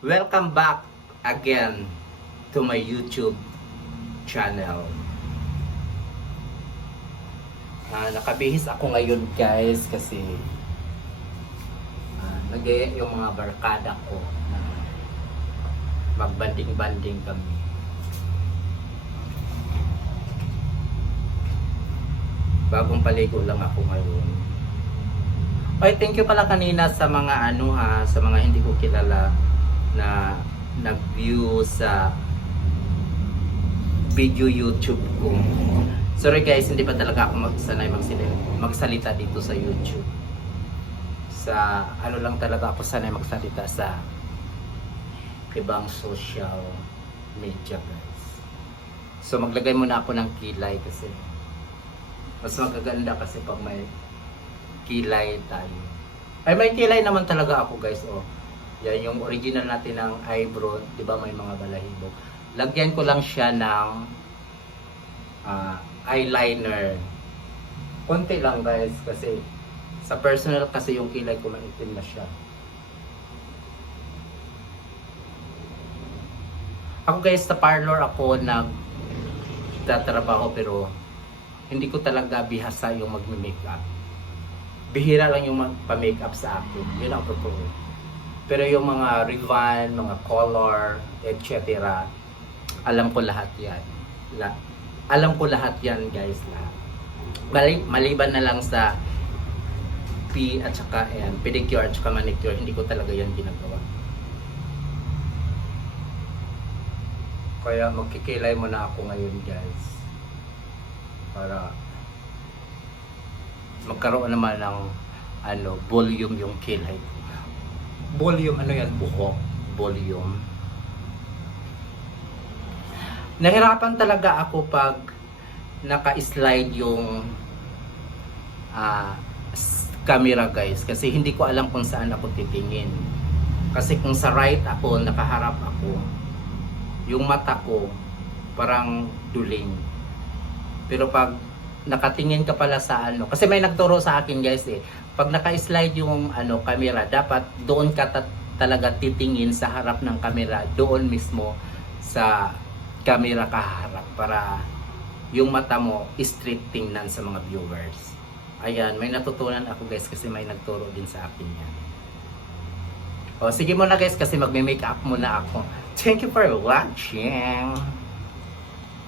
Welcome back again to my YouTube channel. Nakabihis ako ngayon guys kasi nag-e yung mga barkada ko na magbanding-banding kami. Bagong paligo lang ako ngayon. Ay, thank you pala kanina sa mga sa mga hindi ko kilala na nag-view sa video YouTube ko. Sorry guys, hindi pa talaga ako sanay magsalita dito sa YouTube. Sa lang talaga ako sanay magsalita sa ibang social media guys. So maglagay muna ako ng kilay kasi mas magaganda kasi pag may kilay tayo. Ay, may kilay naman talaga ako guys. Oh. Yan yung original natin ng eyebrow, 'di ba, may mga balahibo. Lagyan ko lang siya ng eyeliner. Konti lang guys kasi sa personal kasi yung kilay ko maitim na siya. Ako guys, sa parlor ako nagtatrabaho pero hindi ko talaga bihasa yung magme-makeup. Bihira lang yung magpa-makeup sa akin. Yun ang totoo. Pero yung mga Rivan, mga color, etc. Alam ko lahat yan. Alam ko lahat yan guys. Lahat. Maliban na lang sa P at saka pedicure at saka manicure, hindi ko talaga yan ginagawa. Kaya magkikilay muna ako ngayon guys. Para magkaroon naman ng volume yung kilay. Volume, yan? Buhok. Volume. Nahirapan talaga ako pag naka-slide yung camera guys. Kasi hindi ko alam kung saan ako titingin. Kasi kung sa right ako, nakaharap ako, yung mata ko parang duling. Pero pag nakatingin ka pala sa kasi may nagturo sa akin guys pag naka-slide yung camera, dapat doon ka talaga titingin sa harap ng camera, doon mismo sa camera kaharap para yung mata mo straight tingnan sa mga viewers. Ayan, may natutunan ako guys kasi may nagturo din sa akin yan. O sige muna guys kasi magme-makeup muna ako. Thank you for watching.